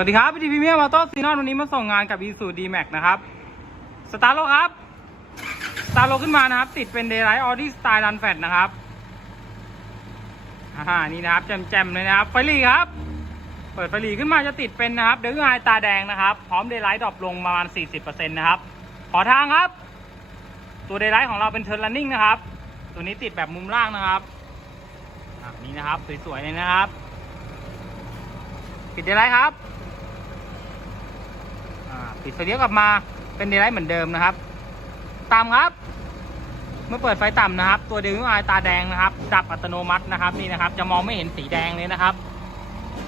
วัสดีครับพีทีพีเมียมอเตอร์ซีนอนวันนี้มาส่งงานกับ e ีสูดีแม็กนะครับ สตาร์ทโลครับ สตาร์ทโลขึ้นมานะครับ ติดเป็นเดย์ไลท์ออดี้สไตล์รันแฟตนะครับอ่านี่นะครับ แจมๆเลยนะครับ ไฟหลีครับ เปิดไฟหลีขึ้นมาจะติดเป็นนะครับเดือไฮตาแดงนะครับ พร้อมเดย์ไลท์ดรอปลงประมาณ 40%นะครับ ขอทางครับ ตัวเดย์ไลท์ของเราเป็นเทอร์ n นนิ่งนะครับ ตัวนี้ติดแบบมุมล่างนะครับนี่นะครับ สวยๆเลยนะครับปิดเดย์ไลท์ครับ ปิดไฟเลี้ยวกลับมาเป็นเดย์ไลท์เหมือนเดิมนะครับต่ำครับ เมื่อเปิดไฟต่ำนะครับ ตัวเดึงอายตาแดงนะครับ ดับอัตโนมัตินะครับนี่นะครับ จะมองไม่เห็นสีแดงเลยนะครับ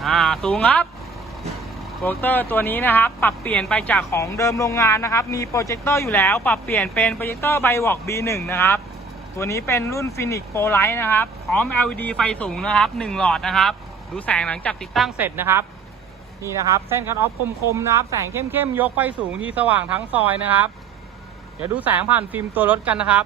อ่าสูงครับโปรเจคเตอร์ตัวนี้นะครับ ปรับเปลี่ยนไปจากของเดิมโรงงานนะครับ มีโปรเจคเตอร์อยู่แล้ว ปรับเปลี่ยนเป็นโปรเจคเตอร์ไบวอก B1 นะครับ ตัวนี้เป็นรุ่น Phoenix Pro Light นะครับ พร้อม LED ไฟสูงนะครับ 1 หลอดนะครับ ดูแสงหลังจากติดตั้งเสร็จนะครับ นี่นะครับ เส้นคัทออฟคมๆนะครับ แสงเข้มๆยกไฟสูงที่สว่างทั้งซอยนะครับ เดี๋ยวดูแสงผ่านฟิล์มตัวรถกันนะครับ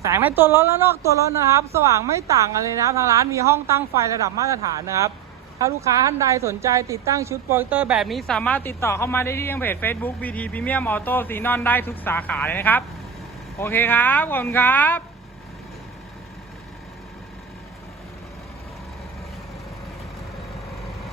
แสงในตัวรถและนอกตัวรถนะครับ สว่างไม่ต่างกันเลยนะครับทางร้านมีห้องตั้งไฟระดับมาตรฐานนะครับ ถ้าลูกค้าท่านใดสนใจติดตั้งชุดโปรเจคเตอร์แบบนี้สามารถติดต่อเข้ามาได้ที่ยังเพจ Facebook BT Premium Auto ซีนอนได้ทุกสาขาเลยนะครับ โอเคครับ ขอบคุณครับ